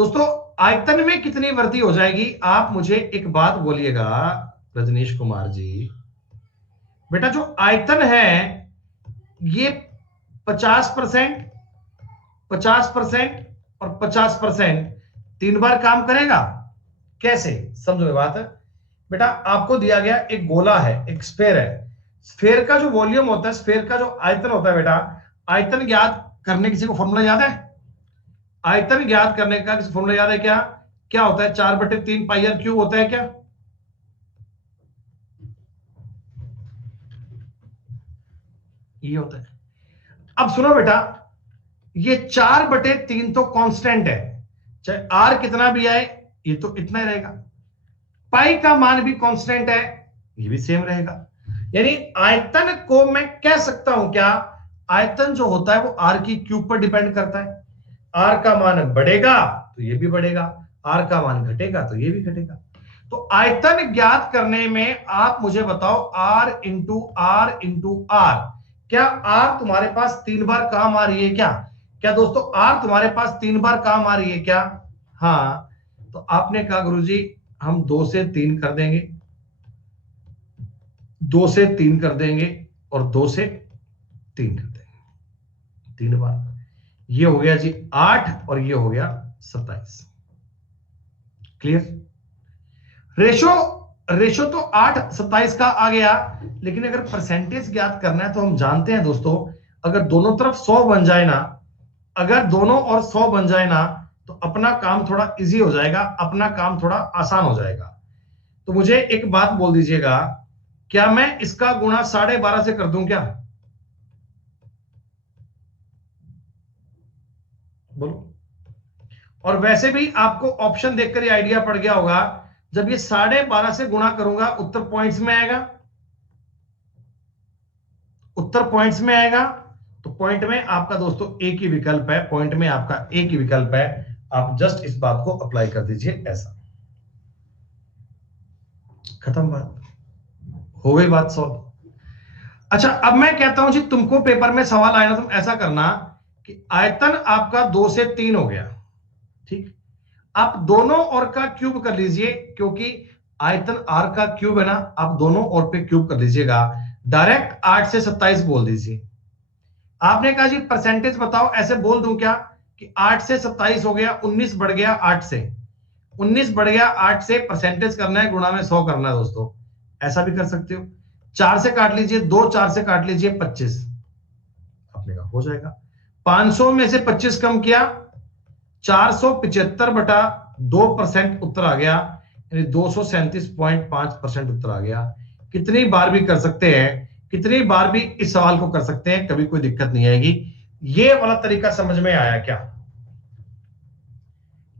दोस्तों आयतन में कितनी वृद्धि हो जाएगी? आप मुझे एक बात बोलिएगा रजनीश कुमार जी, बेटा जो आयतन है ये 50%, 50% और 50% 3 बार काम करेगा। कैसे? समझो ये बात है बेटा, आपको दिया गया एक गोला है, एक स्फेयर है। स्फेयर का जो वॉल्यूम होता है, स्फेयर का जो आयतन होता है बेटा, आयतन ज्ञात करने किसी को फॉर्मूला याद है? आयतन ज्ञात करने का किसी फॉर्मूला याद है क्या? क्या होता है? 4/3 पाई आर क्यूब होता है क्या? ये होता है। अब सुनो बेटा, ये 4/3 तो कांस्टेंट है, चाहे आर कितना भी आए ये तो इतना ही रहेगा। पाई का मान भी कांस्टेंट है, ये भी सेम रहेगा। यानी आयतन को मैं कह सकता हूं क्या, आयतन जो होता है वो आर की क्यूब पर डिपेंड करता है। आर का मान बढ़ेगा तो ये भी बढ़ेगा, आर का मान घटेगा तो ये भी घटेगा। तो आयतन ज्ञात करने में आप मुझे बताओ, आर, क्या आर तुम्हारे पास 3 बार काम आ रही है क्या? क्या दोस्तों आर तुम्हारे पास 3 बार काम आ रही है क्या? हाँ, तो आपने कहा गुरुजी हम 2 से 3 कर देंगे, 2 से 3 कर देंगे और 2 से 3 कर देंगे 3 बार। ये हो गया जी 8 और ये हो गया 27। क्लियर? रेशो रेशो तो 8/27 का आ गया, लेकिन अगर परसेंटेज ज्ञात करना है तो हम जानते हैं दोस्तों, अगर दोनों तरफ 100 बन जाए ना, अगर दोनों और 100 बन जाए ना, तो अपना काम थोड़ा इजी हो जाएगा, अपना काम थोड़ा आसान हो जाएगा। तो मुझे एक बात बोल दीजिएगा, क्या मैं इसका गुणा 12.5 से कर दूं क्या? बोलो। और वैसे भी आपको ऑप्शन देखकर ये आइडिया पड़ गया होगा, जब ये 12.5 से गुणा करूंगा उत्तर पॉइंट्स में आएगा, उत्तर पॉइंट्स में आएगा। तो पॉइंट में आपका दोस्तों एक ही विकल्प है, पॉइंट में आपका एक ही विकल्प है। आप जस्ट इस बात को अप्लाई कर दीजिए, ऐसा। खत्म बात, हो गई बात सॉल्व। अच्छा अब मैं कहता हूं जी, तुमको पेपर में सवाल आया ना, तुम ऐसा करना कि आयतन आपका 2 से 3 हो गया, ठीक। आप दोनों ओर का क्यूब कर लीजिए, क्योंकि आयतन आर का क्यूब है ना, आप दोनों ओर पे क्यूब कर लीजिएगा। डायरेक्ट 8 से 27 बोल दीजिए। आपने कहा जी परसेंटेज बताओ, ऐसे बोल दूं क्या कि 8 से 27 हो गया, 19 बढ़ गया 8 से, 19 बढ़ गया 8 से, परसेंटेज करना है, गुणा में 100 करना है दोस्तों। ऐसा भी कर सकते हो। 4 से काट लीजिए, 2 4 से काट लीजिए 25, अपने का हो जाएगा। 500 में से 25 कम किया, 475/2% उत्तर आ गया, यानी 237.5% उत्तर आ गया। कितनी बार भी कर सकते हैं, कितनी बार भी इस सवाल को कर सकते हैं, कभी कोई दिक्कत नहीं आएगी। ये वाला तरीका समझ में आया क्या?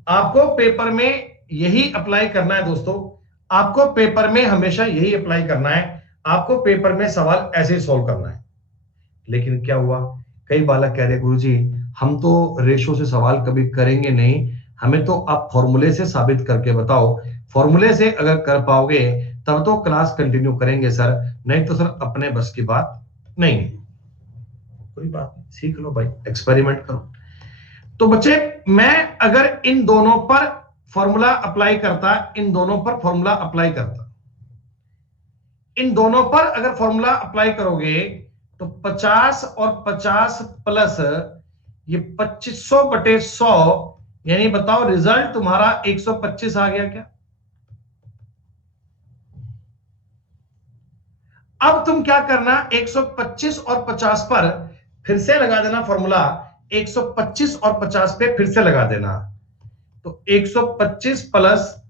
आपको पेपर में यही अप्लाई करना है दोस्तों, आपको पेपर में हमेशा यही अप्लाई करना है। आपको पेपर में सवाल ऐसे ही सॉल्व करना है। लेकिन क्या हुआ, कई बालक कह रहे गुरुजी हम तो रेशो से सवाल कभी करेंगे नहीं, हमें तो आप फॉर्मूले से साबित करके बताओ। फॉर्मूले से अगर कर पाओगे तब तो क्लास कंटिन्यू करेंगे सर, नहीं तो सर अपने बस की बात नहीं है। कोई बात नहीं, सीख लो भाई, एक्सपेरिमेंट करो। तो बच्चे मैं अगर इन दोनों पर फॉर्मूला अप्लाई करता, इन दोनों पर फॉर्मूला अप्लाई करता, इन दोनों पर अगर फॉर्मूला अप्लाई करोगे तो 50 और 50 प्लस ये 2500/100, यानी बताओ रिजल्ट तुम्हारा 125 आ गया क्या? अब तुम क्या करना, 125 और 50 पर फिर से लगा देना फॉर्मूला, 125 और 50 पे फिर से लगा देना। तो 125 प्लस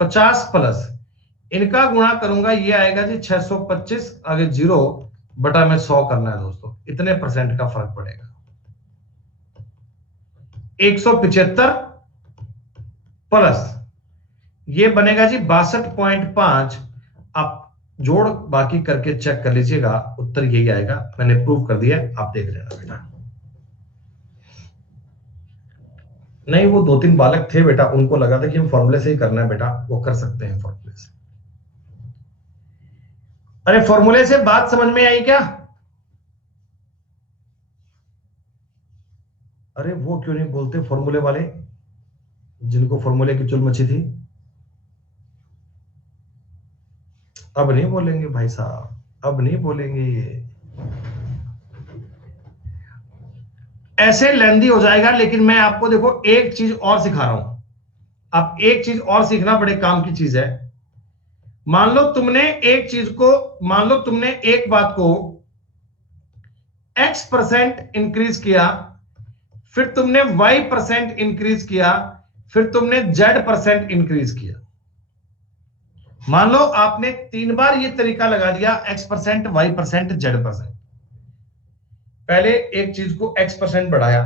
50 प्लस इनका गुणा करूंगा, ये आएगा जी 625, आगे 0/100 करना है दोस्तों, इतने परसेंट का फर्क पड़ेगा। 175 प्लस ये बनेगा जी 62.5। आप जोड़ बाकी करके चेक कर लीजिएगा, उत्तर यही आएगा। मैंने प्रूव कर दिया, आप देख लेना बेटा। नहीं वो 2-3 बालक थे बेटा, उनको लगा था कि हम फॉर्मूले से ही करना है बेटा, वो कर सकते हैं फॉर्मूले से। अरे फॉर्मूले से बात समझ में आई क्या? अरे वो क्यों नहीं बोलते फॉर्मूले वाले, जिनको फॉर्मूले की चुल मची थी, अब नहीं बोलेंगे भाई साहब, अब नहीं बोलेंगे। ये ऐसे लेंदी हो जाएगा, लेकिन मैं आपको देखो एक चीज और सिखा रहा हूं। अब एक चीज और सीखना बड़े काम की चीज है। मान लो तुमने एक चीज को, मान लो तुमने एक बात को x% इंक्रीज किया, फिर तुमने y% इंक्रीज किया, फिर तुमने z% इंक्रीज किया। मान लो आपने 3 बार ये तरीका लगा दिया, x%, y%, z%। पहले एक चीज को x% बढ़ाया,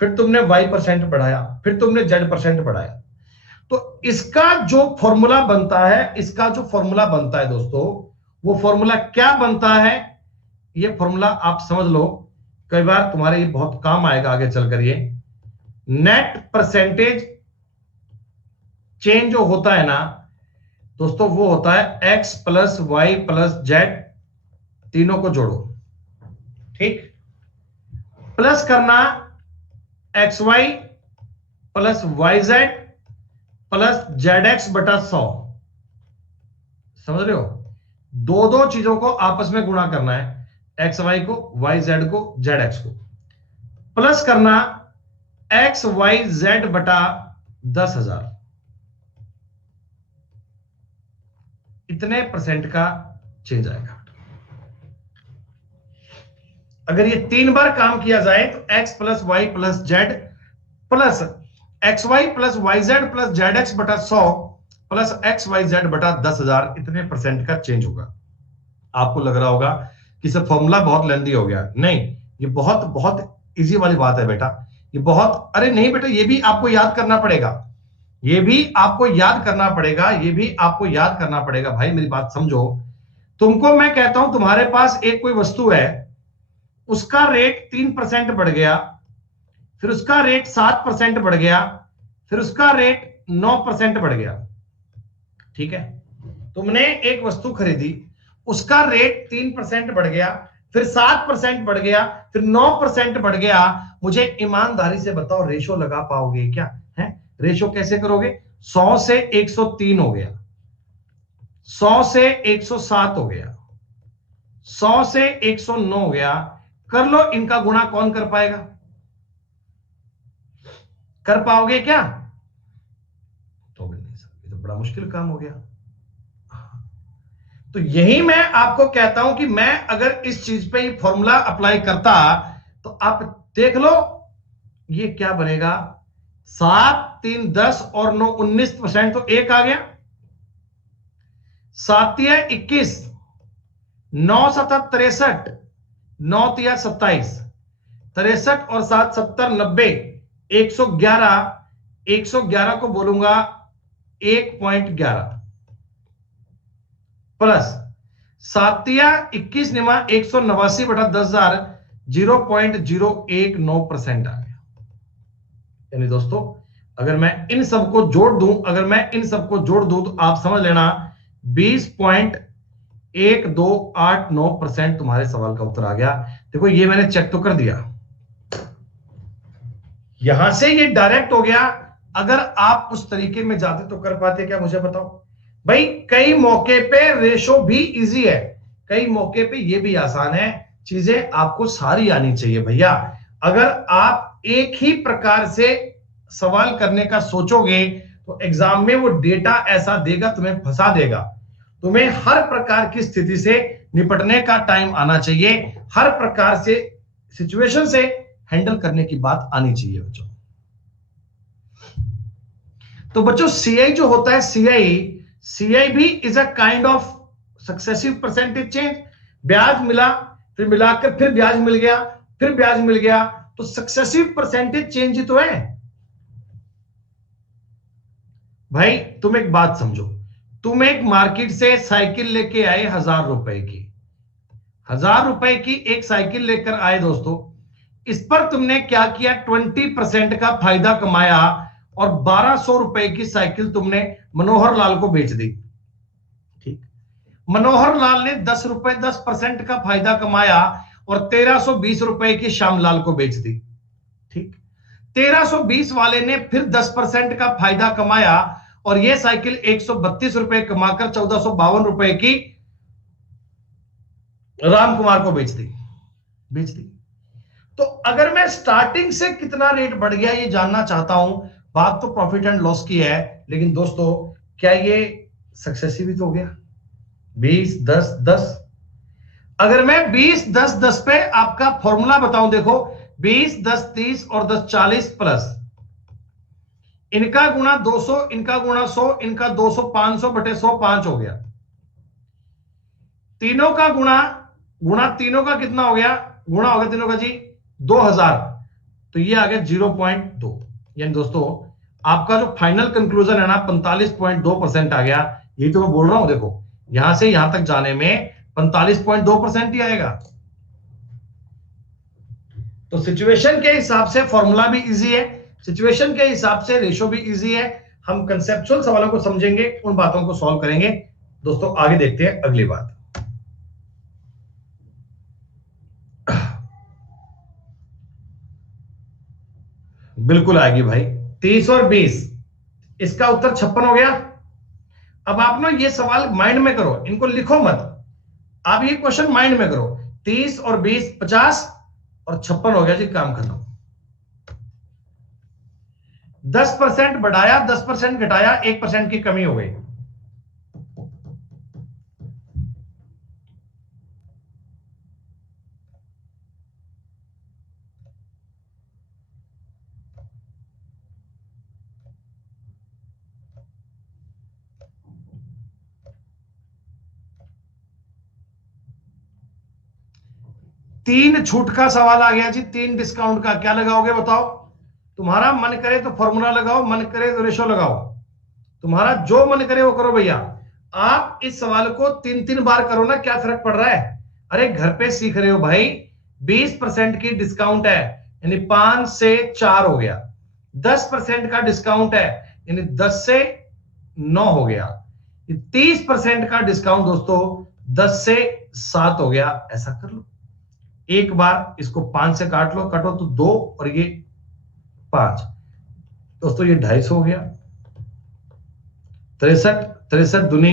फिर तुमने y% बढ़ाया, फिर तुमने z% बढ़ाया। तो इसका जो फॉर्मूला बनता है, इसका जो फॉर्मूला बनता है दोस्तों, वो फॉर्मूला क्या बनता है, ये फॉर्मूला आप समझ लो, कई बार तुम्हारे ये बहुत काम आएगा आगे चलकर। ये नेट परसेंटेज चेंज जो होता है ना दोस्तों, वो होता है x plus Y plus Z, तीनों को जोड़ो, ठीक, प्लस करना X Y plus Y Z plus Z X बटा 100। समझ रहे हो? दो दो चीजों को आपस में गुणा करना है, एक्स वाई को, वाई जेड को, जेड एक्स को, प्लस करना एक्स वाई जेड बटा 10,000। इतने परसेंट का चेंज आएगा। अगर ये 3 बार काम किया जाए तो x plus Y plus Z plus X Y plus Y Z plus Z X बटा 100 प्लस एक्स वाई जेड बटा 10,000, इतने परसेंट का चेंज होगा। आपको लग रहा होगा कि सर फॉर्मूला बहुत लेंदी हो गया। नहीं, ये बहुत बहुत इजी वाली बात है बेटा, ये बहुत, अरे नहीं बेटा, ये भी आपको याद करना पड़ेगा, ये भी आपको याद करना पड़ेगा, ये भी आपको याद करना पड़ेगा। भाई मेरी बात समझो, तुमको मैं कहता हूं तुम्हारे पास एक कोई वस्तु है, उसका रेट 3% बढ़ गया, फिर उसका रेट 7% बढ़ गया, फिर उसका रेट 9% बढ़ गया। ठीक है, तुमने एक वस्तु खरीदी, उसका रेट 3% बढ़ गया, फिर 7% बढ़ गया, फिर 9% बढ़ गया। मुझे ईमानदारी से बताओ, रेशो लगा पाओगे क्या? है, रेशो कैसे करोगे? 100 से 103 हो गया, 100 से 107 हो गया, 100 से 109 हो गया। कर लो इनका गुणा, कौन कर पाएगा? कर पाओगे क्या? तो भी नहीं सर, ये तो बड़ा मुश्किल काम हो गया। तो यही मैं आपको कहता हूं कि मैं अगर इस चीज पे ये फॉर्मूला अप्लाई करता, तो आप देख लो ये क्या बनेगा। 7, 3, 10 और 9, 19%, तो एक आ गया। 7 तिया 21, 9 7 63, 9 तिया 27, 63 और 7 70 90, 111, 111 को बोलूंगा 1.11 प्लस 7 तिया 21 निमा 189 बटा 10,000, 0.019% आ गया। यानी दोस्तों, अगर मैं इन सबको जोड़ दूं, अगर मैं इन सबको जोड़ दूं, तो आप समझ लेना 20.1289% तुम्हारे सवाल का उत्तर आ गया। देखो ये मैंने चेक तो कर दिया, यहां से ये डायरेक्ट हो गया। अगर आप उस तरीके में जाते तो कर पाते क्या, मुझे बताओ भाई। कई मौके पे रेशो भी इजी है, कई मौके पे ये भी आसान है। चीजें आपको सारी आनी चाहिए भैया। अगर आप एक ही प्रकार से सवाल करने का सोचोगे तो एग्जाम में वो डेटा ऐसा देगा, तुम्हें फंसा देगा। तुम्हें हर प्रकार की स्थिति से निपटने का टाइम आना चाहिए, हर प्रकार से सिचुएशन से हैंडल करने की बात आनी चाहिए बच्चों। तो बच्चों सीआई जो होता है, सीआई भी is a kind of successive percentage change. ब्याज मिला, फिर मिलाकर फिर ब्याज मिल गया, फिर ब्याज मिल गया, तो सक्सेसिव परसेंटेज चेंज ही तो है भाई। तुम एक बात समझो, तुम एक मार्केट से साइकिल लेके आए 1,000 रुपए की, 1,000 रुपए की एक साइकिल लेकर आए दोस्तों। इस पर तुमने क्या किया, 20% का फायदा कमाया और 1,200 रुपए की साइकिल तुमने मनोहर लाल को बेच दी। ठीक, मनोहर लाल ने 10 रुपए 10% का फायदा कमाया और 1,320 रुपए की श्यामलाल को बेच दी। ठीक, 1320 वाले ने फिर 10% का फायदा कमाया और यह साइकिल 132 रुपए कमाकर 1452 रुपए की राम कुमार को बेच दी। तो अगर मैं स्टार्टिंग से कितना रेट बढ़ गया ये जानना चाहता हूं, बात तो प्रॉफिट एंड लॉस की है, लेकिन दोस्तों क्या ये सक्सेसिव भी तो हो गया? 20 10 10। अगर मैं 20 10 10 पे आपका फॉर्मूला बताऊं, देखो 20 10 30 और 10 40 प्लस इनका गुणा 200, इनका गुणा 100, इनका 200, 500 बटे 100 5 हो गया। तीनों का गुणा तीनों का कितना हो गया? गुणा हो गया तीनों का जी 2000, तो ये आ गया 0.2। यानी दोस्तों आपका जो फाइनल कंक्लूजन है ना 45.2% आ गया। ये तो मैं बोल रहा हूं, देखो यहां से यहां तक जाने में 45.2% ही आएगा। तो सिचुएशन के हिसाब से फॉर्मूला भी इजी है, सिचुएशन के हिसाब से रेशो भी इजी है। हम कंसेप्चुअल सवालों को समझेंगे, उन बातों को सॉल्व करेंगे। दोस्तों आगे देखते हैं अगली बात। बिल्कुल आएगी भाई, 30 और 20, इसका उत्तर 56 हो गया। अब आप ना ये सवाल माइंड में करो, इनको लिखो मत, आप ये क्वेश्चन माइंड में करो। 30 और 20 50 और 56 हो गया जी, काम खत्म। 10% बढ़ाया, 10% घटाया, 1% की कमी हो गई। तीन छूट का सवाल आ गया जी, 3 डिस्काउंट का क्या लगाओगे बताओ? तुम्हारा मन करे तो फॉर्मूला लगाओ, मन करे तो रेशो लगाओ, तुम्हारा जो मन करे वो करो भैया। आप इस सवाल को 3 बार करो ना, क्या फर्क पड़ रहा है? अरे घर पे सीख रहे हो भाई। 20% की डिस्काउंट है यानी 5 से 4 हो गया। 10% का डिस्काउंट है यानी 10 से 9 हो गया। 30% का डिस्काउंट दोस्तों 10 से 7 हो गया। ऐसा कर लो, एक बार इसको 5 से काट लो, कटो तो 2 और ये 5, दोस्तों ये 250 हो गया। 63 दूनी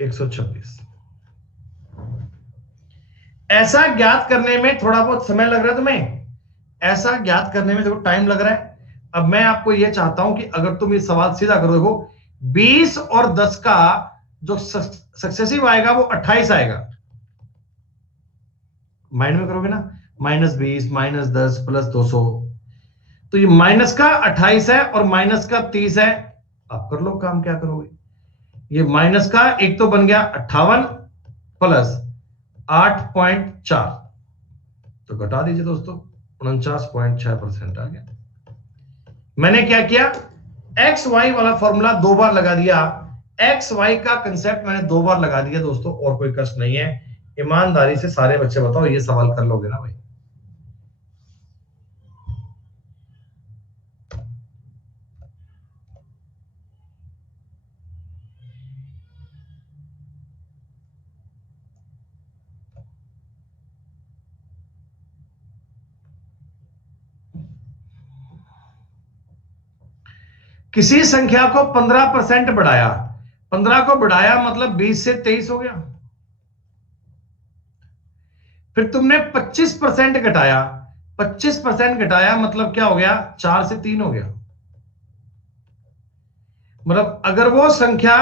126। ऐसा ज्ञात करने में थोड़ा बहुत समय लग रहा है तुम्हें, ऐसा ज्ञात करने में देखो टाइम लग रहा है। अब मैं आपको यह चाहता हूं कि अगर तुम ये सवाल सीधा करो, देखो 20 और 10 का जो सक्सेसिव आएगा वो 28 आएगा। माइंड में करोगे ना, -20 -10 प्लस 200, तो ये माइनस का 28 है और माइनस का 30 है। आप कर लो काम, क्या करोगे? ये माइनस का एक तो बन गया 58 प्लस 8.4, तो घटा दीजिए दोस्तों, 49.6% आ गया। मैंने क्या किया, एक्स वाई वाला फॉर्मूला 2 बार लगा दिया, एक्स वाई का कंसेप्ट मैंने 2 बार लगा दिया दोस्तों, और कोई कष्ट नहीं है। ईमानदारी से सारे बच्चे बताओ, ये सवाल कर लोगे ना भाई? किसी संख्या को 15% बढ़ाया, 15 को बढ़ाया मतलब 20 से 23 हो गया। फिर तुमने 25% घटाया, 25% घटाया मतलब क्या हो गया? 4 से 3 हो गया। मतलब अगर वो संख्या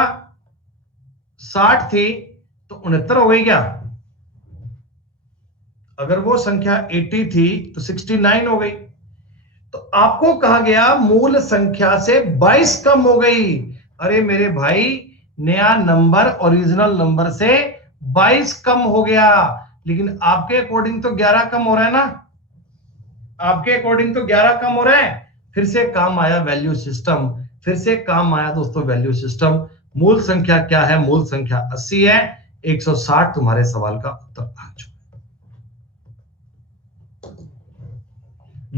60 थी तो 69 हो गई क्या? अगर वो संख्या 80 थी तो 69 हो गई। तो आपको कहा गया मूल संख्या से 22 कम हो गई। अरे मेरे भाई, नया नंबर ओरिजिनल नंबर से 22 कम हो गया, लेकिन आपके अकॉर्डिंग तो 11 कम हो रहा है ना, आपके अकॉर्डिंग तो 11 कम हो रहा है। फिर से काम आया वैल्यू सिस्टम, फिर से काम आया दोस्तों वैल्यू सिस्टम। मूल संख्या क्या है? मूल संख्या 80 है। 160 तुम्हारे सवाल का उत्तर आ चुका।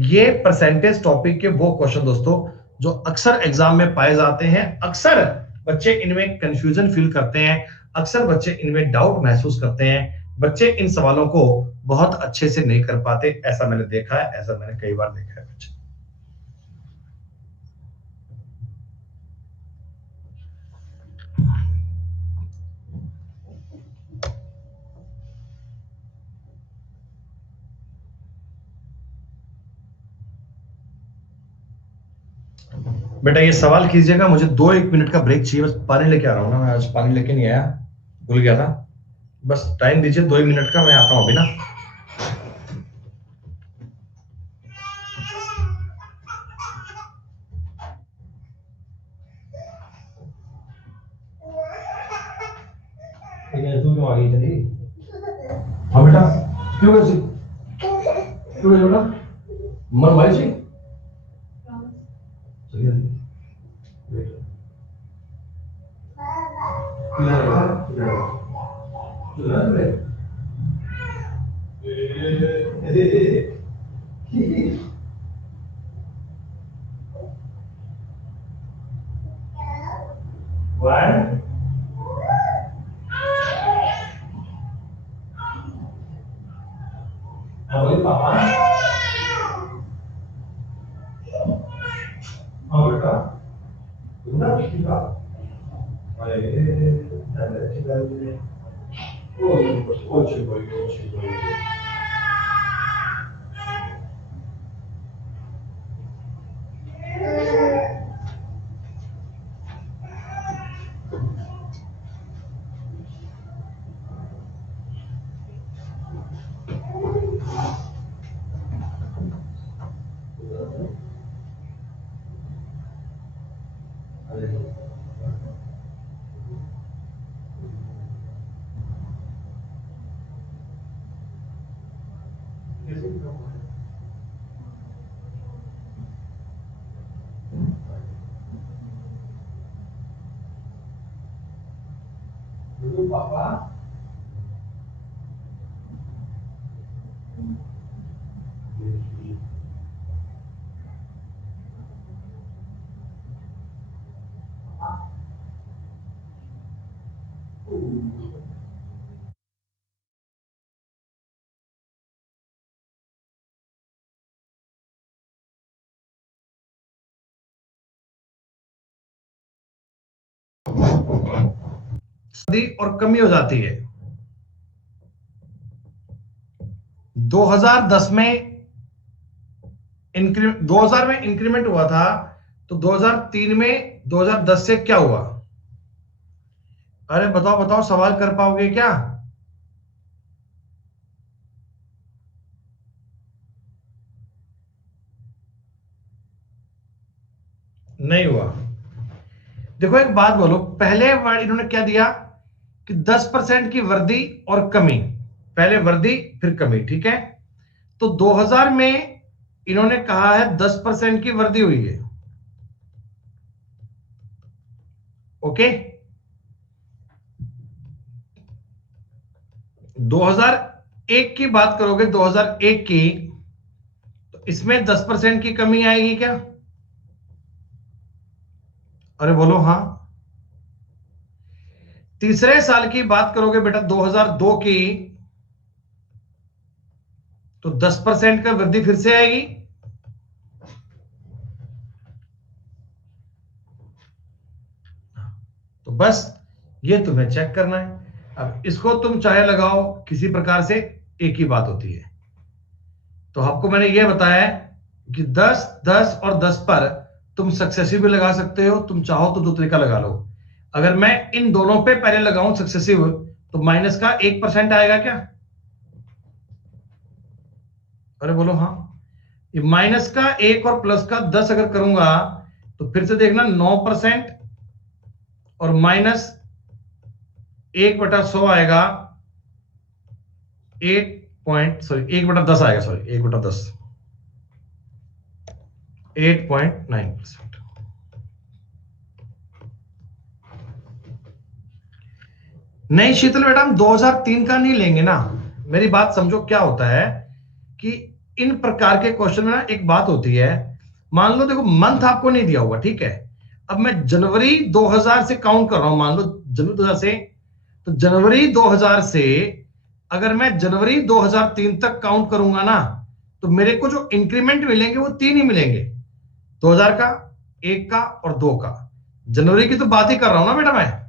ये परसेंटेज टॉपिक के वो क्वेश्चन दोस्तों जो अक्सर एग्जाम में पाए जाते हैं, अक्सर बच्चे इनमें कंफ्यूजन फील करते हैं, अक्सर बच्चे इनमें डाउट महसूस करते हैं। बच्चे इन सवालों को बहुत अच्छे से नहीं कर पाते, ऐसा मैंने देखा है, ऐसा मैंने कई बार देखा है बच्चे। बेटा ये सवाल कीजिएगा, मुझे 2-1 मिनट का ब्रेक चाहिए, बस पानी लेके आ रहा हूँ ना, मैं आज पानी लेके नहीं आया, भूल गया था। बस टाइम दीजिए 2-1 मिनट का, मैं आता हूँ अभी ना। तू क्यों आ गई जल्दी? हाँ बेटा, क्यों कैसी क्यों बेटा मन भाई जी चलिए One. बोले पापा हाँ बेटा तुमने ठीक है अरे очень больно, очень больно. पापा और कमी हो जाती है। 2010 में 2000 में इंक्रीमेंट हुआ था, तो 2003 में 2010 से क्या हुआ? अरे बताओ बताओ, सवाल कर पाओगे क्या? नहीं हुआ। देखो एक बात बोलो, पहले वर्ड इन्होंने क्या दिया कि 10% की वृद्धि और कमी, पहले वृद्धि फिर कमी, ठीक है। तो 2000 में इन्होंने कहा है 10% की वृद्धि हुई है, ओके। 2001 की बात करोगे, 2001 की, तो इसमें 10% की कमी आएगी क्या? अरे बोलो हाँ। तीसरे साल की बात करोगे बेटा 2002 की, तो 10% का वृद्धि फिर से आएगी। तो बस ये तुम्हें चेक करना है। अब इसको तुम चाहे लगाओ किसी प्रकार से, एक ही बात होती है। तो आपको मैंने ये बताया कि 10, 10 और 10 पर तुम सक्सेसिव भी लगा सकते हो, तुम चाहो तो दो तरीका लगा लो। अगर मैं इन दोनों पे पहले लगाऊं सक्सेसिव, तो माइनस का 1% आएगा क्या? अरे बोलो हाँ। ये माइनस का 1 और प्लस का 10 अगर करूंगा, तो फिर से देखना 9% और माइनस 1/100 आएगा 1/10 आएगा, सॉरी 1/10 8.9%। नहीं शीतल बेटा, हम 2003 का नहीं लेंगे ना। मेरी बात समझो, क्या होता है कि इन प्रकार के क्वेश्चन में ना एक बात होती है, मान लो देखो मंथ आपको नहीं दिया हुआ, ठीक है। अब मैं जनवरी 2000 से काउंट कर रहा हूं, मान लो जनवरी 2000 से, तो जनवरी 2000 से अगर मैं जनवरी 2003 तक काउंट करूंगा ना, तो मेरे को जो इंक्रीमेंट मिलेंगे वो 3 ही मिलेंगे, 2000 का, 1 का और 2 का। जनवरी की तो बात ही कर रहा हूं ना बेटा, मैं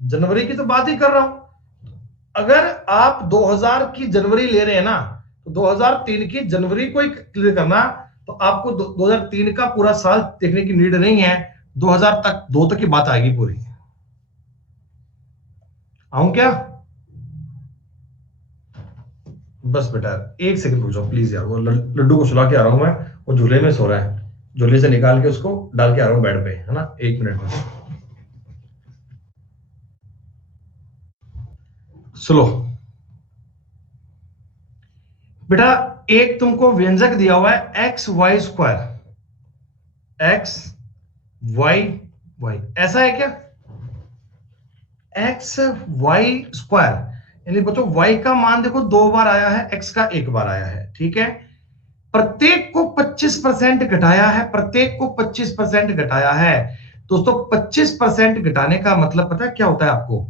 जनवरी की तो बात ही कर रहा हूं। अगर आप 2000 की जनवरी ले रहे हैं ना, तो 2003 की जनवरी को ही क्लियर करना, तो आपको 2003 का पूरा साल देखने की नीड नहीं है, 2000 तक, 2 तक की बात आएगी पूरी। आऊं क्या? बस बेटा 1 सेकंड रुक जाओ प्लीज यार, वो लड्डू को सुला के आ रहा हूं मैं, वो झूले में सो रहा है, झूले से निकाल के उसको डाल के आ रहा हूं बेड पे, है ना, 1 मिनट में। सुनो बेटा, एक तुमको व्यंजक दिया हुआ है X Y square, X Y Y, ऐसा है क्या? एक्स वाई स्क्वायर, यानी बच्चों वाई का मान देखो 2 बार आया है, एक्स का 1 बार आया है, ठीक है। प्रत्येक को 25% घटाया है, प्रत्येक को 25% घटाया है। दोस्तों 25% घटाने का मतलब पता है क्या होता है आपको,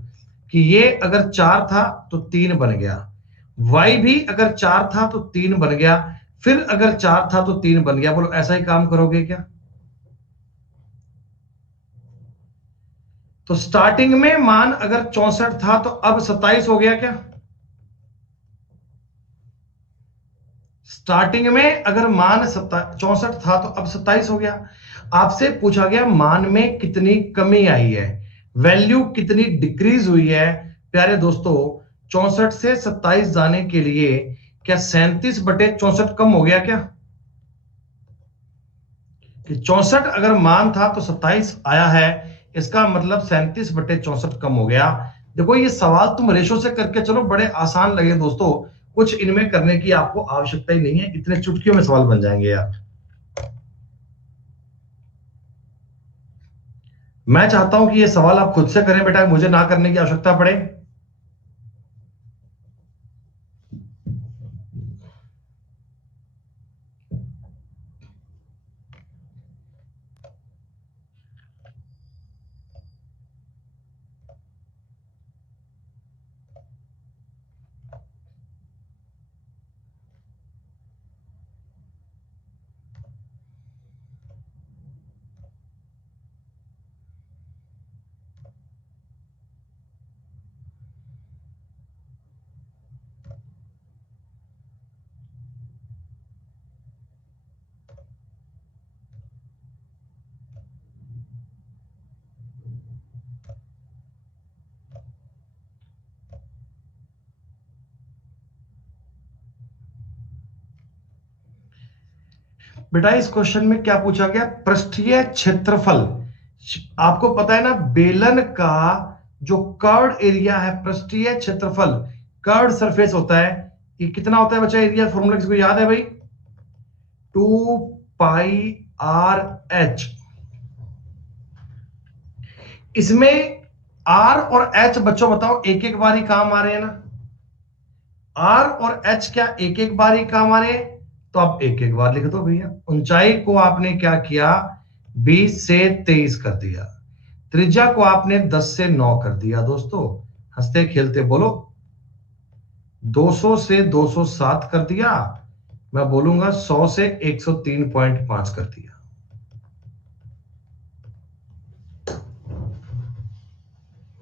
कि ये अगर 4 था तो 3 बन गया, y भी अगर 4 था तो 3 बन गया, फिर अगर 4 था तो 3 बन गया। बोलो ऐसा ही काम करोगे क्या? तो स्टार्टिंग में मान अगर 64 था तो अब 27 हो गया क्या? स्टार्टिंग में अगर मान 64 था तो अब 27 हो गया। आपसे पूछा गया मान में कितनी कमी आई है, वैल्यू कितनी डिक्रीज हुई है। प्यारे दोस्तों 64 से 27 जाने के लिए क्या 37/64 कम हो गया क्या? कि 64 अगर मान था तो 27 आया है, इसका मतलब 37/64 कम हो गया। देखो ये सवाल तुम रेशो से करके चलो, बड़े आसान लगे दोस्तों, कुछ इनमें करने की आपको आवश्यकता ही नहीं है, इतने चुटकियों में सवाल बन जाएंगे यार। मैं चाहता हूं कि ये सवाल आप खुद से करें बेटा, मुझे ना करने की आवश्यकता पड़े। बेटा इस क्वेश्चन में क्या पूछा गया, पृष्ठीय क्षेत्रफल। आपको पता है ना बेलन का जो कर्व्ड एरिया है, पृष्ठीय क्षेत्रफल, कर्व्ड सरफेस होता है, ये कितना होता है बच्चा एरिया? फॉर्मूला किसको याद है भाई? 2πr/h। इसमें r और h बच्चों बताओ एक एक बार ही काम आ रहे हैं ना? r और h क्या एक एक बार ही काम आ रहे हैं? तो आप एक एक बार लिख दो भैया। ऊंचाई को आपने क्या किया, 20 से 23 कर दिया, त्रिज्या को आपने 10 से 9 कर दिया। दोस्तों हंसते खेलते बोलो, 200 से 207 कर दिया, मैं बोलूंगा 100 से 103.5 कर दिया।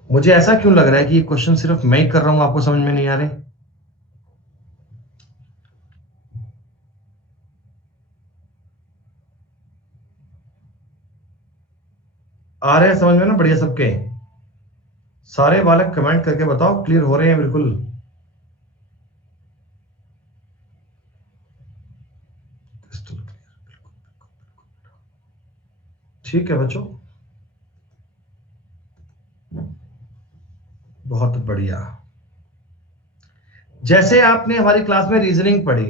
मुझे ऐसा क्यों लग रहा है कि ये क्वेश्चन सिर्फ मैं ही कर रहा हूं, आपको समझ में नहीं आ रहे? आ रहे हैं समझ में ना? बढ़िया सबके, सारे बालक कमेंट करके बताओ क्लियर हो रहे हैं बिल्कुल। ठीक है बच्चों, बहुत बढ़िया। जैसे आपने हमारी क्लास में रीजनिंग पढ़ी,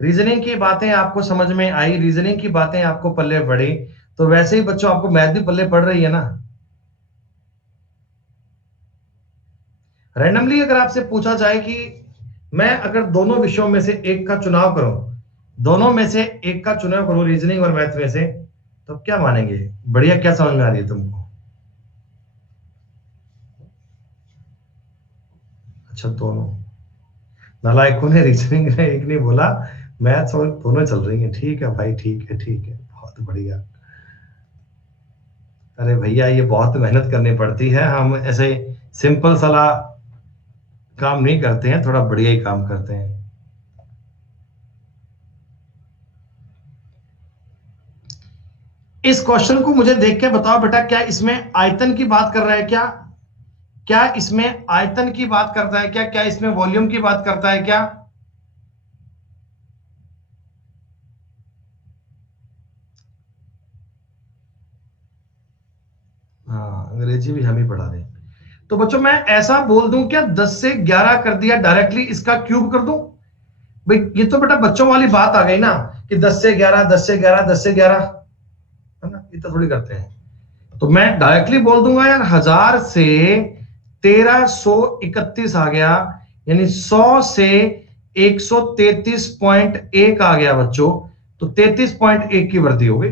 रीजनिंग की बातें आपको समझ में आई, रीजनिंग की बातें आपको पल्ले पड़ी, तो वैसे ही बच्चों आपको मैथ भी पल्ले पड़ रही है ना? रैंडमली अगर आपसे पूछा जाए कि मैं अगर दोनों विषयों में से एक का चुनाव करूं, दोनों में से एक का चुनाव करूं, रीजनिंग और मैथ में से, तो क्या मानेंगे? बढ़िया, क्या समझ में आ रही है तुमको? अच्छा अच्छा, दोनों नालायकों ने, रीजनिंग ने एक नहीं बोला, मैथ्स और दोनों चल रही हैं। ठीक है भाई, ठीक है, ठीक है, बहुत बढ़िया। अरे भैया, ये बहुत मेहनत करनी पड़ती है, हम ऐसे सिंपल सला काम नहीं करते हैं, थोड़ा बढ़िया ही काम करते हैं। इस क्वेश्चन को मुझे देख के बताओ बेटा, क्या इसमें आयतन की बात कर रहा है क्या? क्या इसमें आयतन की बात करता है क्या? क्या इसमें वॉल्यूम की बात करता है क्या? हाँ, अंग्रेजी भी हम ही पढ़ा दें। तो बच्चों, मैं ऐसा बोल दूं क्या, 10 से 11 कर दिया, डायरेक्टली इसका क्यूब कर दूं? भाई ये तो बेटा बच्चों वाली बात आ गई ना, कि 10 से 11, 10 से 11, 10 से 11, है ना, ये तो थोड़ी करते हैं। तो मैं डायरेक्टली बोल दूंगा यार, 1000 से 1331 आ गया, यानी 100 से 133.1 आ गया बच्चों, तो 33.1 की वृद्धि हो गई।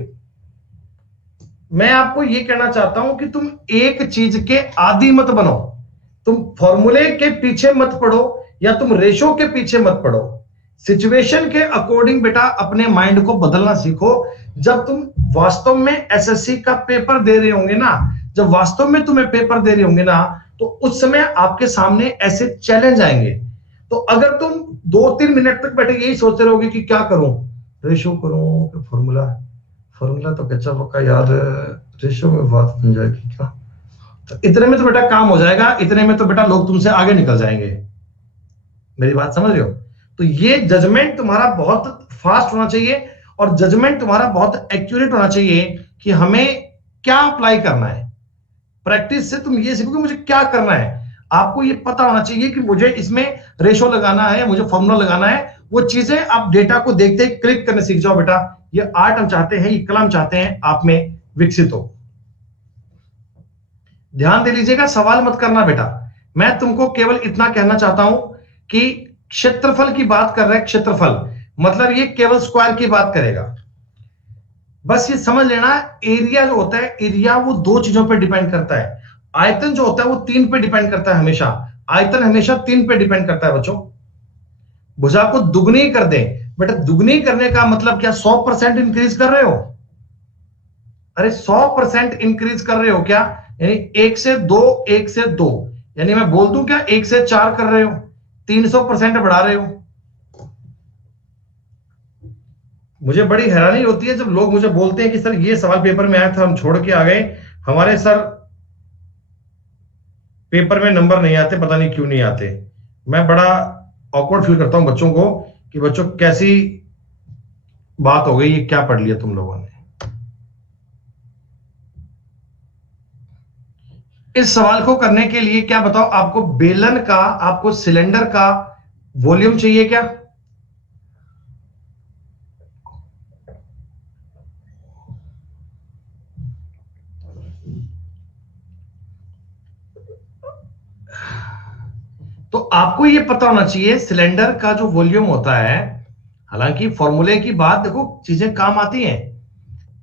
मैं आपको यह कहना चाहता हूं कि तुम एक चीज के आदी मत बनो, तुम फॉर्मूले के पीछे मत पढ़ो, या तुम रेशो के पीछे मत पढ़ो। सिचुएशन के अकॉर्डिंग बेटा अपने माइंड को बदलना सीखो। जब तुम वास्तव में एसएससी का पेपर दे रहे होंगे ना, जब वास्तव में तुम्हें पेपर दे रहे होंगे ना, तो उस समय आपके सामने ऐसे चैलेंज आएंगे। तो अगर तुम 2-3 मिनट तक बैठे यही सोचते रहोगे कि क्या करूं, रेशो करूं कि फॉर्मूला, फॉर्मूला तो कच्चा पक्का याद है, रेशो में बात बन जाएगी क्या, तो इतने में तो बेटा काम हो जाएगा, इतने में तो बेटा लोग तुमसे आगे निकल जाएंगे। मेरी बात समझ रहे हो? तो ये जजमेंट तुम्हारा बहुत फास्ट होना चाहिए, और जजमेंट तुम्हारा बहुत एक्यूरेट होना चाहिए कि हमें क्या अप्लाई करना है। प्रैक्टिस से तुम ये सीखोगे मुझे क्या करना है। आपको ये पता होना चाहिए कि मुझे इसमें रेशो लगाना है, मुझे फॉर्मूला लगाना है। वो चीजें आप डेटा को देखते ही क्लिक करने सीख जाओ बेटा। ये आर्ट हम चाहते हैं, ये कला हम चाहते हैं आप में विकसित हो। ध्यान दे लीजिएगा, सवाल मत करना बेटा। मैं तुमको केवल इतना कहना चाहता हूं कि क्षेत्रफल की बात कर रहा है, क्षेत्रफल मतलब ये केवल स्क्वायर की बात करेगा। बस ये समझ लेना, एरिया जो होता है, एरिया वो दो चीजों पर डिपेंड करता है। आयतन जो होता है वो तीन पे डिपेंड करता है हमेशा। आयतन हमेशा तीन पे डिपेंड करता है बच्चों। भुजा को दुगनी कर दे, बेटा दुगनी करने का मतलब क्या, 100% इंक्रीज कर रहे हो? अरे 100% इंक्रीज कर रहे हो क्या? यानी एक से दो, एक से दो, यानी मैं बोल दूं क्या, एक से चार कर रहे हो, 300% बढ़ा रहे हो। मुझे बड़ी हैरानी होती है जब लोग मुझे बोलते हैं कि सर ये सवाल पेपर में आया था, हम छोड़ के आ गए, हमारे सर पेपर में नंबर नहीं आते, पता नहीं क्यों नहीं आते। मैं बड़ा ऑकवर्ड फील करता हूं बच्चों को, कि बच्चों कैसी बात हो गई, ये क्या पढ़ लिया तुम लोगों ने। इस सवाल को करने के लिए क्या बताओ, आपको बेलन का, आपको सिलेंडर का वॉल्यूम चाहिए क्या? तो आपको यह पता होना चाहिए सिलेंडर का जो वॉल्यूम होता है, हालांकि फॉर्मूले की बात देखो, चीजें काम आती हैं।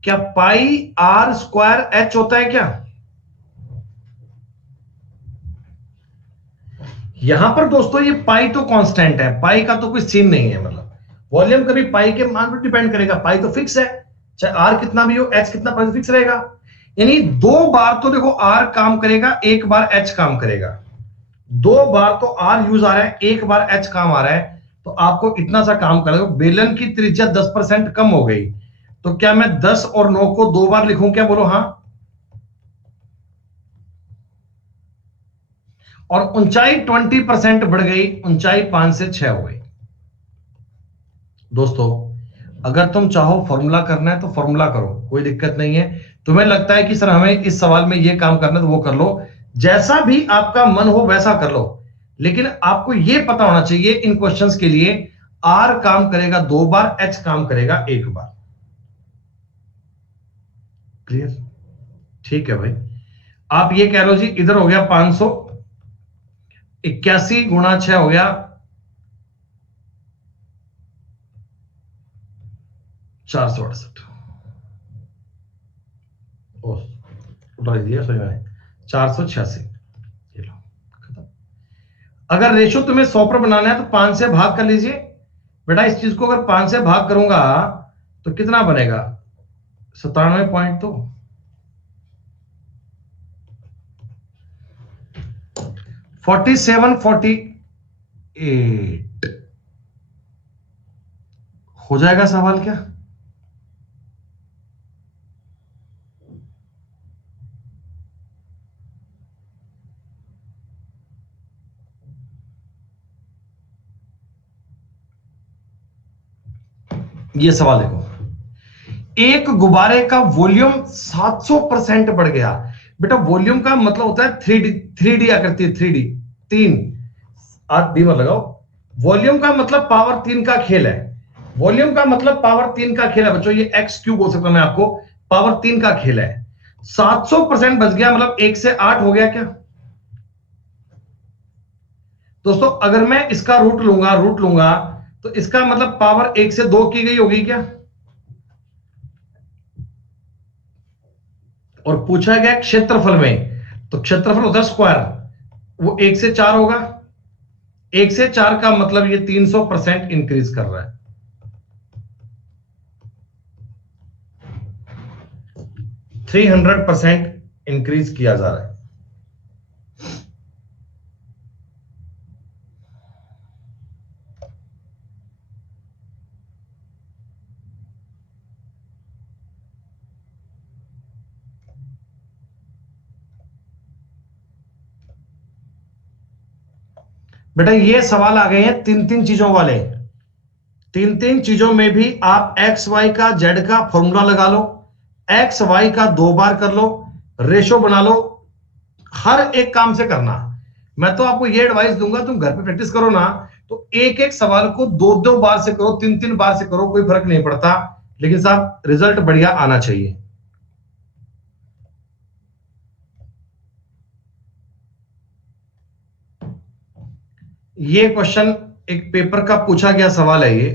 क्या पाई आर स्क्वायर एच होता है क्या? यहां पर दोस्तों ये पाई तो कांस्टेंट है, पाई का तो कोई सीन नहीं है, मतलब वॉल्यूम कभी पाई के मान पर डिपेंड करेगा, पाई तो फिक्स है, चाहे आर कितना भी हो, एच कितना, पाई फिक्स रहेगा। यानी दो बार तो देखो आर काम करेगा, एक बार एच काम करेगा। दो बार तो आर यूज आ रहा है, एक बार एच काम आ रहा है, तो आपको इतना सा काम करेगा। बेलन की त्रिज्या 10% कम हो गई, तो क्या मैं 10 और 9 को दो बार लिखूं क्या, बोलो हाँ? और ऊंचाई 20% बढ़ गई, ऊंचाई 5 से 6 हो गई। दोस्तों अगर तुम चाहो फॉर्मूला करना है तो फॉर्मूला करो, कोई दिक्कत नहीं है। तुम्हें लगता है कि सर हमें इस सवाल में ये काम करना है, तो वो कर लो, जैसा भी आपका मन हो वैसा कर लो। लेकिन आपको यह पता होना चाहिए इन क्वेश्चंस के लिए, आर काम करेगा दो बार, एच काम करेगा एक बार। क्लियर? ठीक है भाई। आप ये कह लो जी, इधर हो गया 581 गुणा 6 हो गया 468। उठा दिया सही मैंने, 486। ये लो खत्म। अगर रेशो तुम्हें 100 पर बनाना है तो 5 से भाग कर लीजिए बेटा। इस चीज को अगर 5 से भाग करूंगा तो कितना बनेगा? 97 पॉइंट। तो 47, 48 हो जाएगा सवाल क्या? ये सवाल देखो, एक गुब्बारे का वॉल्यूम 700% बढ़ गया। बेटा वॉल्यूम का मतलब होता है 3D, 3D आकृति है, 3D, तीन। आप डी मत लगाओ। वॉल्यूम का मतलब पावर 3 का खेल है। वॉल्यूम का मतलब पावर 3 का खेल है बच्चों। ये एक्स क्यूब बोल सकता हूं मैं आपको, पावर 3 का खेल है। 700% बच गया, मतलब 1 से 8 हो गया क्या दोस्तों? अगर मैं इसका रूट लूंगा तो इसका मतलब पावर 1 से 2 की गई होगी क्या? और पूछा गया क्षेत्रफल में, तो क्षेत्रफल होता है स्क्वायर, वो 1 से 4 होगा। 1 से 4 का मतलब ये 300% इंक्रीज कर रहा है। 300% इंक्रीज किया जा रहा है। बेटा ये सवाल आ गए हैं तीन तीन चीजों वाले। तीन तीन चीजों में भी आप एक्स वाई का जेड का फॉर्मूला लगा लो, एक्स वाई का 2 बार कर लो, रेशो बना लो। हर एक काम से करना। मैं तो आपको ये एडवाइस दूंगा, तुम घर पे प्रैक्टिस करो ना, तो एक एक सवाल को 2 2 बार से करो, 3 3 बार से करो, कोई फर्क नहीं पड़ता। लेकिन साहब रिजल्ट बढ़िया आना चाहिए। ये क्वेश्चन एक पेपर का पूछा गया सवाल है ये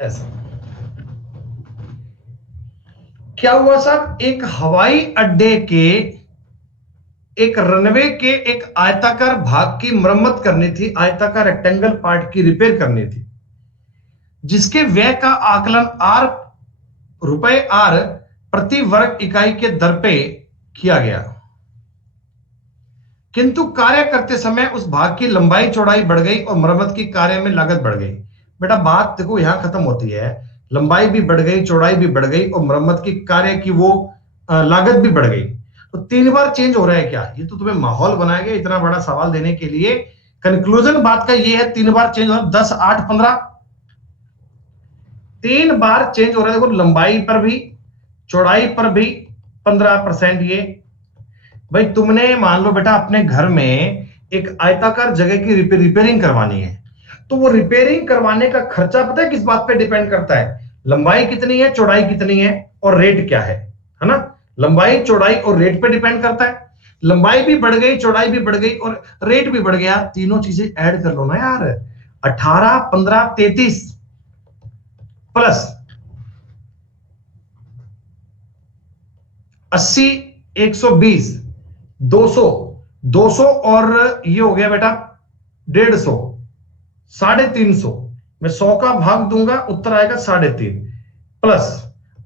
ऐसा। क्या हुआ साहब, एक हवाई अड्डे के एक रनवे के एक आयताकार भाग की मरम्मत करनी थी, आयताकार रेक्टेंगल पार्ट की रिपेयर करनी थी, जिसके व्यय का आकलन रुपए आर प्रति वर्ग इकाई के दर पे किया गया। किंतु कार्य करते समय उस भाग की लंबाई चौड़ाई बढ़ गई और मरम्मत की कार्य में लागत बढ़ गई। बेटा बात देखो यहां खत्म होती है, लंबाई भी बढ़ गई, चौड़ाई भी बढ़ गई और मरम्मत की कार्य की वो लागत भी बढ़ गई। तो 3 बार चेंज हो रहा है क्या? ये तो तुम्हें माहौल बनाया गया इतना बड़ा सवाल देने के लिए। कंक्लूजन बात का ये है, 3 बार चेंज हो रहा है, 10 8 15। 3 बार चेंज हो रहा है देखो, लंबाई पर भी चौड़ाई पर भी 15%। ये भाई तुमने मान लो बेटा अपने घर में एक आयताकार जगह की रिपेयरिंग करवानी है, तो वो रिपेयरिंग करवाने का खर्चा पता है किस बात पे डिपेंड करता है? लंबाई कितनी है, चौड़ाई कितनी है और रेट क्या है ना? लंबाई चौड़ाई और रेट पे डिपेंड करता है। लंबाई भी बढ़ गई, चौड़ाई भी बढ़ गई और रेट भी बढ़ गया, तीनों चीजें ऐड कर लो ना यार। 18 15 33 प्लस 80 120 200 200 और ये हो गया बेटा 150, 350। मैं 100 का भाग दूंगा, उत्तर आएगा 3.5 प्लस।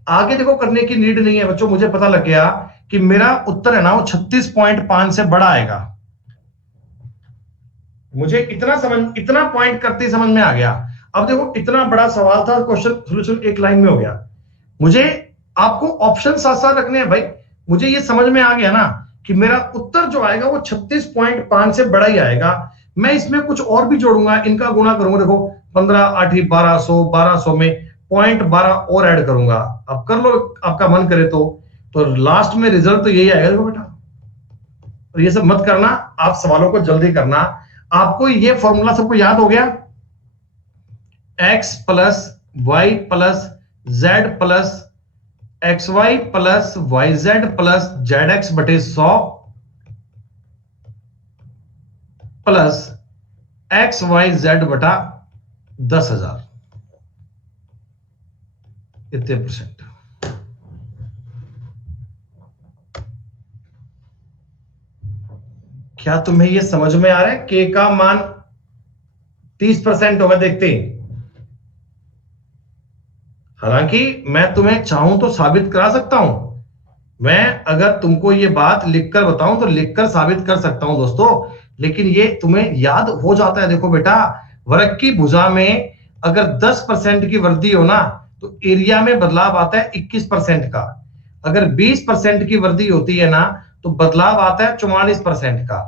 आगे देखो करने की नीड नहीं है बच्चों, मुझे पता लग गया कि मेरा उत्तर है ना वो 36.5 से बड़ा आएगा। मुझे इतना समझ, इतना पॉइंट करते ही समझ में आ गया। अब देखो इतना बड़ा सवाल था, क्वेश्चन सोल्यूशन एक लाइन में हो गया। मुझे आपको ऑप्शन साथ साथ रखने हैं भाई। मुझे ये समझ में आ गया ना कि मेरा उत्तर जो आएगा वो 36.5 से बड़ा ही आएगा। मैं इसमें कुछ और भी जोड़ूंगा, इनका गुणा करूंगा। देखो 15 8 1200, 1200 में 0.12 और ऐड करूंगा। अब कर लो आपका मन करे तो लास्ट में रिजल्ट तो यही आएगा देखो बेटा। और ये सब मत करना, आप सवालों को जल्दी करना। आपको ये फॉर्मूला सबको याद हो गया? X plus Y plus Z plus X Y plus Y Z plus Z X बटे 100 प्लस एक्स वाई जेड बटा 10,000 इतने परसेंट। क्या तुम्हें ये समझ में आ रहा है? के का मान 30% होगा देखते ही। हालांकि मैं तुम्हें चाहूं तो साबित करा सकता हूं। मैं अगर तुमको ये बात लिखकर बताऊं तो लिखकर साबित कर सकता हूं दोस्तों, लेकिन ये तुम्हें याद हो जाता है। देखो बेटा, वर्ग की भुजा में अगर 10% की वृद्धि हो ना तो एरिया में बदलाव आता है 21% का। अगर 20% की वृद्धि होती है ना तो बदलाव आता है 44% का।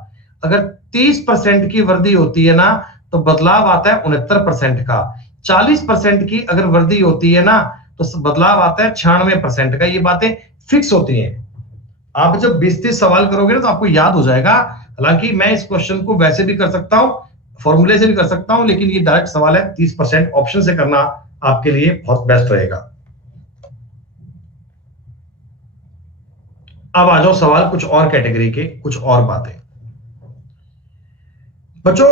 अगर 30% की वृद्धि होती है ना तो बदलाव आता है 69% का। 40% की अगर वृद्धि होती है ना तो बदलाव आता है 96% का। ये बातें फिक्स होती हैं। आप जब 20-30 सवाल करोगे ना तो आपको याद हो जाएगा। हालांकि मैं इस क्वेश्चन को वैसे भी कर सकता हूं, फॉर्मूले से भी कर सकता हूं, लेकिन ये डायरेक्ट सवाल है, 30% ऑप्शन से करना आपके लिए बहुत बेस्ट रहेगा। अब आ जाओ सवाल कुछ और कैटेगरी के, कुछ और बातें। बच्चों,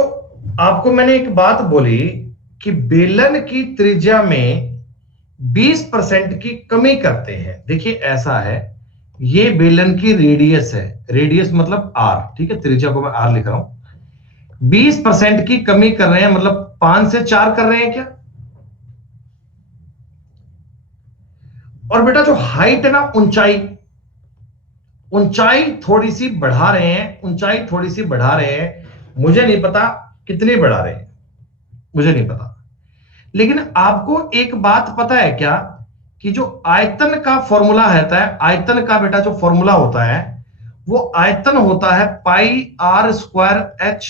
आपको मैंने एक बात बोली कि बेलन की त्रिज्या में 20% की कमी करते हैं। देखिए ऐसा है, ये बेलन की रेडियस है, रेडियस मतलब आर, ठीक है, त्रिज्या को मैं आर लिख रहा हूं। 20% की कमी कर रहे हैं मतलब 5 से 4 कर रहे हैं क्या? और बेटा जो हाइट है ना, ऊंचाई, ऊंचाई थोड़ी सी बढ़ा रहे हैं, ऊंचाई थोड़ी सी बढ़ा रहे हैं। मुझे नहीं पता कितनी बढ़ा रहे हैं, मुझे नहीं पता। लेकिन आपको एक बात पता है क्या, कि जो आयतन का फॉर्मूला रहता है, आयतन का बेटा जो फॉर्मूला होता है वो आयतन होता है पाई आर स्क्वायर एच।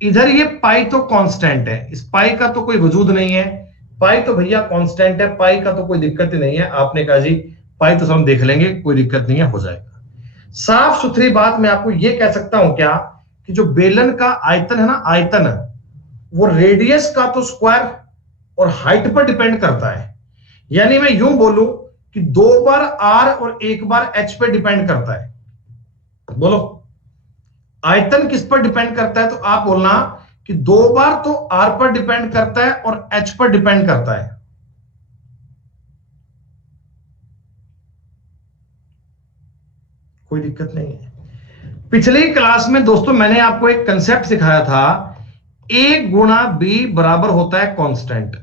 इधर ये पाई तो कांस्टेंट है, इस पाई का तो कोई वजूद नहीं है। पाई तो भैया कांस्टेंट है, पाई का तो कोई दिक्कत ही नहीं है। आपने कहा जी पाई तो हम देख लेंगे, कोई दिक्कत नहीं है, हो जाएगा। साफ सुथरी बात मैं आपको ये कह सकता हूं क्या, कि जो बेलन का आयतन है ना, आयतन वो रेडियस का तो स्क्वायर और हाइट पर डिपेंड करता है। यानी मैं यूं बोलूं कि 2 बार आर और 1 बार एच पे डिपेंड करता है। बोलो आयतन किस पर डिपेंड करता है? तो आप बोलना कि 2 बार तो आर पर डिपेंड करता है और एच पर डिपेंड करता है। कोई दिक्कत नहीं है। पिछली क्लास में दोस्तों मैंने आपको एक कंसेप्ट सिखाया था, ए गुणा बी बराबर होता है कांस्टेंट।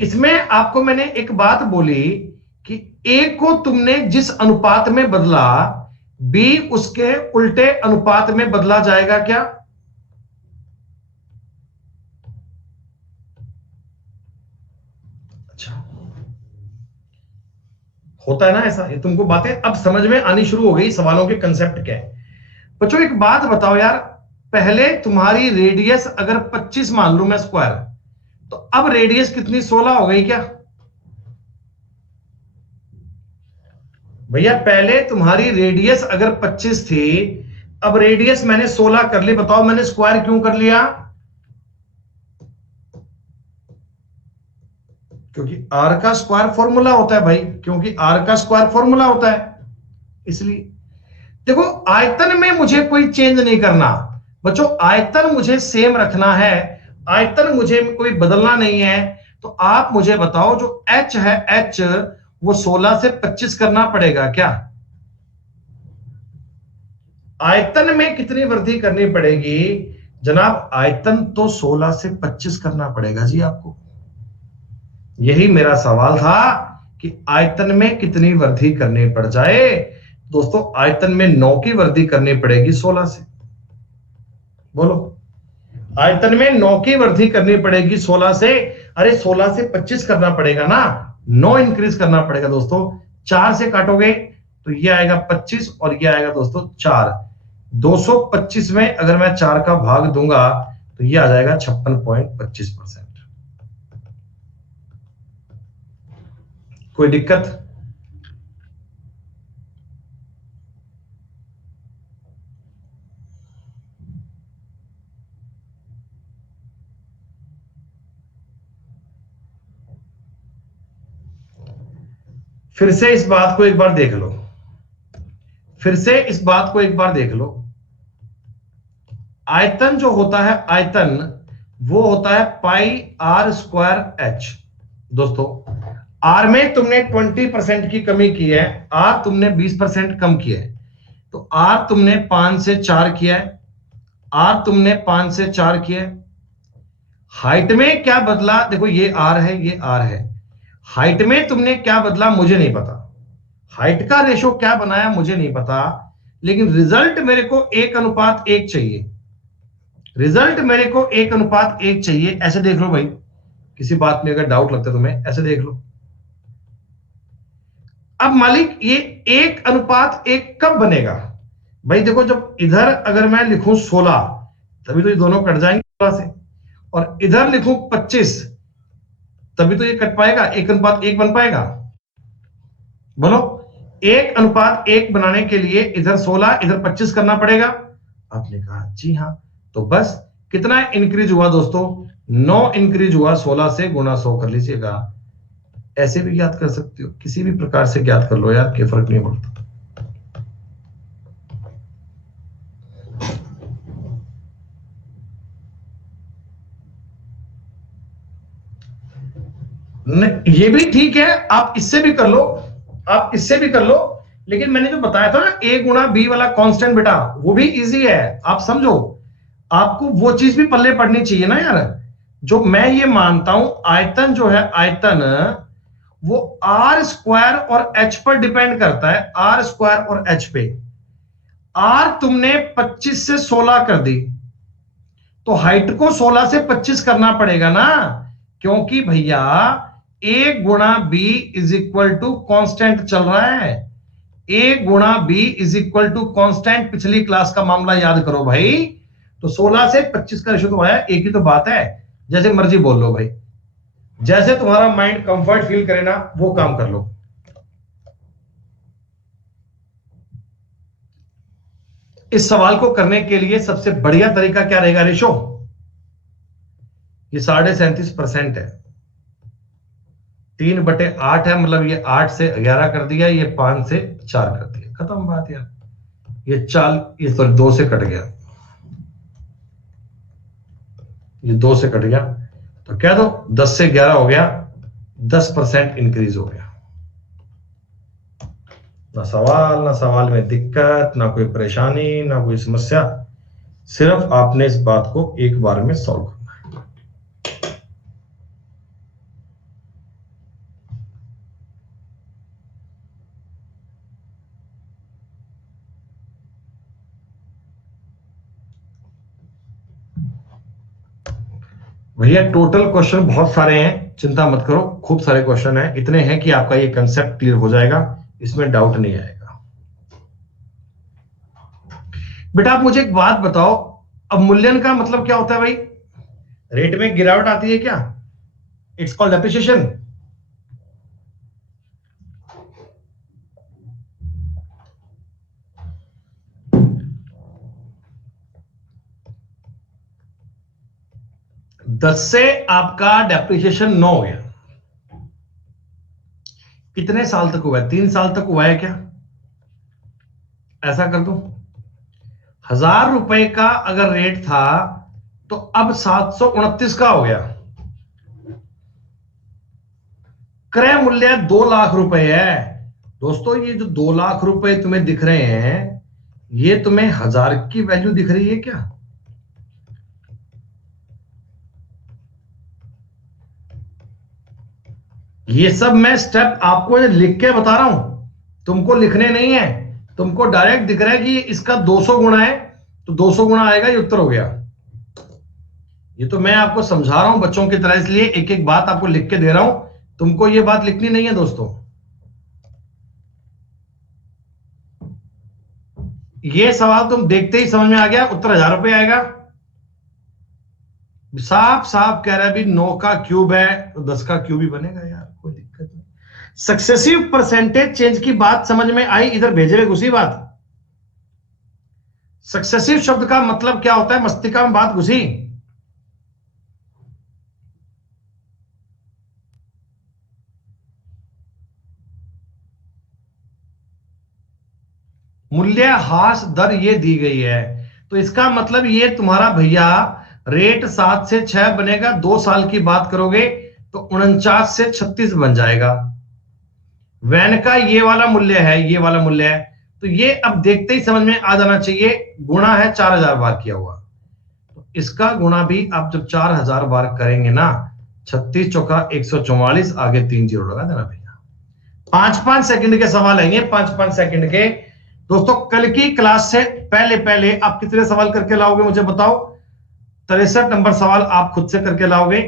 इसमें आपको मैंने एक बात बोली कि ए को तुमने जिस अनुपात में बदला, बी उसके उल्टे अनुपात में बदला जाएगा क्या? अच्छा, होता है ना ऐसा। ये तुमको बातें अब समझ में आनी शुरू हो गई, सवालों के कंसेप्ट क्या है। बच्चों एक बात बताओ यार, पहले तुम्हारी रेडियस अगर 25 मान लू मैं स्क्वायर, तो अब रेडियस कितनी, 16 हो गई क्या? भैया पहले तुम्हारी रेडियस अगर 25 थी, अब रेडियस मैंने 16 कर ली। बताओ मैंने स्क्वायर क्यों कर लिया? क्योंकि आर का स्क्वायर फॉर्मूला होता है भाई, क्योंकि आर का स्क्वायर फॉर्मूला होता है, इसलिए। देखो आयतन में मुझे कोई चेंज नहीं करना बच्चों, आयतन मुझे सेम रखना है, आयतन मुझे कोई बदलना नहीं है। तो आप मुझे बताओ जो एच है, एच वो 16 से 25 करना पड़ेगा क्या? आयतन में कितनी वृद्धि करनी पड़ेगी जनाब? आयतन तो 16 से 25 करना पड़ेगा जी आपको। यही मेरा सवाल था कि आयतन में कितनी वृद्धि करनी पड़ जाए। दोस्तों आयतन में 9 की वृद्धि करनी पड़ेगी 16 से। बोलो आयतन में 9 की वृद्धि करनी पड़ेगी 16 से। अरे 16 से 25 करना पड़ेगा ना, 9 इंक्रीज करना पड़ेगा दोस्तों। 4 से काटोगे तो ये आएगा 25 और ये आएगा दोस्तों 4। 225 में अगर मैं 4 का भाग दूंगा तो ये आ जाएगा 56.25%। कोई दिक्कत? फिर से इस बात को एक बार देख लो, फिर से इस बात को एक बार देख लो। आयतन जो होता है, आयतन वो होता है पाई आर स्क्वायर एच। दोस्तों आर में तुमने 20% की कमी की है, आर तुमने 20% कम किया है, तो आर तुमने 5 से 4 किया है, आर तुमने 5 से 4 किया है। हाइट में क्या बदला, देखो ये आर है, ये आर है, हाइट में तुमने क्या बदला मुझे नहीं पता, हाइट का रेशो क्या बनाया मुझे नहीं पता, लेकिन रिजल्ट मेरे को 1:1 चाहिए, रिजल्ट मेरे को 1:1 चाहिए। ऐसे देख लो भाई, किसी बात में अगर डाउट लगता है तुम्हें ऐसे देख लो। अब मालिक ये 1:1 कब बनेगा भाई, देखो जब इधर अगर मैं लिखूं 16 तभी तो ये दोनों कट जाएंगे 16 से, और इधर लिखूं 25 तभी तो ये कट पाएगा, 1:1 बन पाएगा। बोलो 1:1 बनाने के लिए इधर 16 इधर 25 करना पड़ेगा। आपने कहा जी हाँ, तो बस कितना इंक्रीज हुआ दोस्तों, 9 इंक्रीज हुआ, 16 से गुना 100 कर लीजिएगा। ऐसे भी ज्ञात कर सकते हो, किसी भी प्रकार से ज्ञात कर लो यार, कोई फर्क नहीं पड़ता। ये भी ठीक है, आप इससे भी कर लो, आप इससे भी कर लो, लेकिन मैंने जो बताया था ना a गुणा b वाला कांस्टेंट बेटा, वो भी इजी है, आप समझो। आपको वो चीज भी पल्ले पड़नी चाहिए ना यार, जो मैं ये मानता हूं आयतन जो है, आयतन वो आर स्क्वायर और एच पर डिपेंड करता है, आर स्क्वायर और एच पे। आर तुमने 25 से 16 कर दी, तो हाइट को 16 से 25 करना पड़ेगा ना, क्योंकि भैया a गुणा B is equal to constant चल रहा है, a गुणा B is equal to constant. पिछली क्लास का मामला याद करो भाई, तो 16 से 25 का रेशो तो आया, एक ही तो बात है, जैसे मर्जी बोल लो भाई, जैसे तुम्हारा माइंड कंफर्ट फील करे ना वो काम कर लो। इस सवाल को करने के लिए सबसे बढ़िया तरीका क्या रहेगा रेशो, ये 37.5% है, 3/8 है, मतलब ये 8 से 11 कर दिया, ये 5 से 4 कर दिया, खत्म बात यार। ये 4, ये सॉरी 2 से कट गया, ये 2 से कट गया, तो क्या दो 10 से 11 हो गया, 10% इंक्रीज हो गया। ना सवाल में दिक्कत, ना कोई परेशानी, ना कोई समस्या, सिर्फ आपने इस बात को एक बार में सॉल्व करना है। भैया टोटल क्वेश्चन बहुत सारे हैं, चिंता मत करो, खूब सारे क्वेश्चन हैं, इतने हैं कि आपका ये कंसेप्ट क्लियर हो जाएगा, इसमें डाउट नहीं आएगा। बेटा आप मुझे एक बात बताओ, अब मूल्यन का मतलब क्या होता है भाई, रेट में गिरावट आती है क्या, इट्स कॉल्ड डेप्रिसिएशन। दस से आपका डेप्रिसिएशन 9 हो गया, कितने साल तक हुआ है, 3 साल तक हुआ है क्या, ऐसा कर दो, 1000 रुपए का अगर रेट था तो अब 729 का हो गया, क्रय मूल्य 2 लाख रुपए है। दोस्तों ये जो 2 लाख रुपए तुम्हें दिख रहे हैं, ये तुम्हें 1000 की वैल्यू दिख रही है क्या, ये सब मैं स्टेप आपको लिख के बता रहा हूं, तुमको लिखने नहीं है, तुमको डायरेक्ट दिख रहा है कि इसका 200 गुना है तो 200 गुना आएगा, ये उत्तर हो गया। ये तो मैं आपको समझा रहा हूं बच्चों की तरह, इसलिए एक एक बात आपको लिख के दे रहा हूं, तुमको ये बात लिखनी नहीं है दोस्तों। ये सवाल तुम देखते ही समझ में आ गया, उत्तर 1000 रुपए आएगा, साफ साफ कह रहा है भी 9 का क्यूब है तो 10 का क्यूब ही बनेगा यार, कोई दिक्कत नहीं। सक्सेसिव परसेंटेज चेंज की बात समझ में आई, इधर भेज रहे घुसी बात। सक्सेसिव शब्द का मतलब क्या होता है, मस्तिष्क में बात घुसी। मूल्यह्रास दर ये दी गई है, तो इसका मतलब ये तुम्हारा भैया रेट 7 से 6 बनेगा, 2 साल की बात करोगे तो 49 से 36 बन जाएगा। वैन का ये वाला मूल्य है, ये वाला मूल्य है, तो ये अब देखते ही समझ में आ जाना चाहिए, गुणा है 4000 बार किया हुआ, तो इसका गुणा भी आप जब 4000 बार करेंगे ना, 36 चौका 144, आगे 3 जीरो लगा देना भैया। 5-5 सेकंड के सवाल आएंगे, 5-5 सेकंड के। दोस्तों कल की क्लास से पहले पहले आप कितने सवाल करके लाओगे मुझे बताओ? 63 नंबर सवाल आप खुद से करके लाओगे,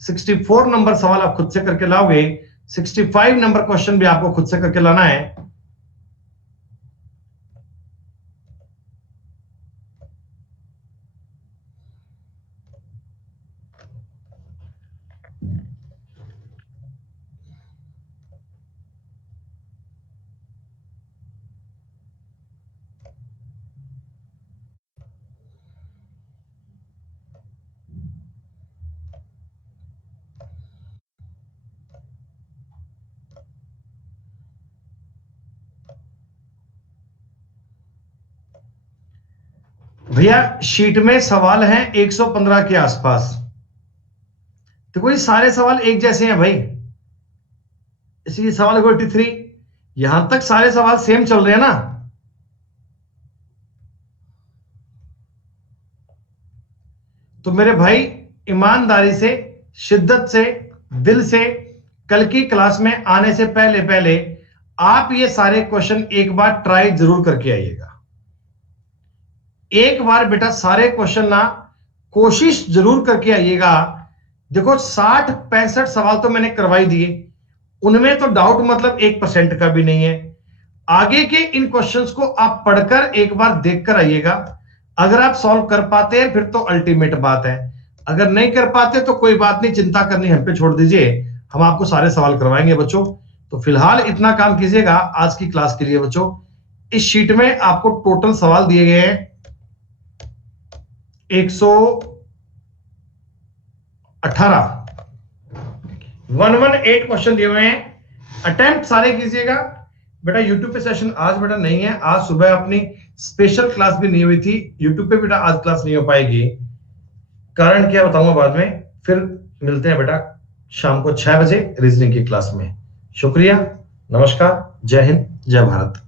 64 नंबर सवाल आप खुद से करके लाओगे, 65 नंबर क्वेश्चन भी आपको खुद से करके लाना है। भैया शीट में सवाल हैं 115 के आसपास, तो कोई सारे सवाल एक जैसे हैं भाई, इसलिए सवाल 83, यहां तक सारे सवाल सेम चल रहे हैं ना। तो मेरे भाई ईमानदारी से, शिद्दत से, दिल से कल की क्लास में आने से पहले पहले आप ये सारे क्वेश्चन एक बार ट्राई जरूर करके आइएगा। एक बार बेटा सारे क्वेश्चन ना कोशिश जरूर करके आइएगा। देखो 60-65 सवाल तो मैंने करवाई दिए, उनमें तो डाउट मतलब 1% का भी नहीं है। आगे के इन क्वेश्चंस को आप पढ़कर एक बार देखकर आइएगा। अगर आप सॉल्व कर पाते हैं फिर तो अल्टीमेट बात है, अगर नहीं कर पाते तो कोई बात नहीं, चिंता करनी हम पे छोड़ दीजिए, हम आपको सारे सवाल करवाएंगे बच्चों। तो फिलहाल इतना काम कीजिएगा आज की क्लास के लिए बच्चों। इस शीट में आपको टोटल सवाल दिए गए हैं 118 क्वेश्चन दिए हुए हैं। अटेम्प्ट सारे कीजिएगा बेटा। यूट्यूब पे सेशन आज बेटा नहीं है, आज सुबह अपनी स्पेशल क्लास भी नहीं हुई थी, यूट्यूब पे बेटा आज क्लास नहीं हो पाएगी, कारण क्या बताऊंगा बाद में। फिर मिलते हैं बेटा शाम को 6 बजे रीजनिंग की क्लास में। शुक्रिया, नमस्कार, जय हिंद, जय भारत।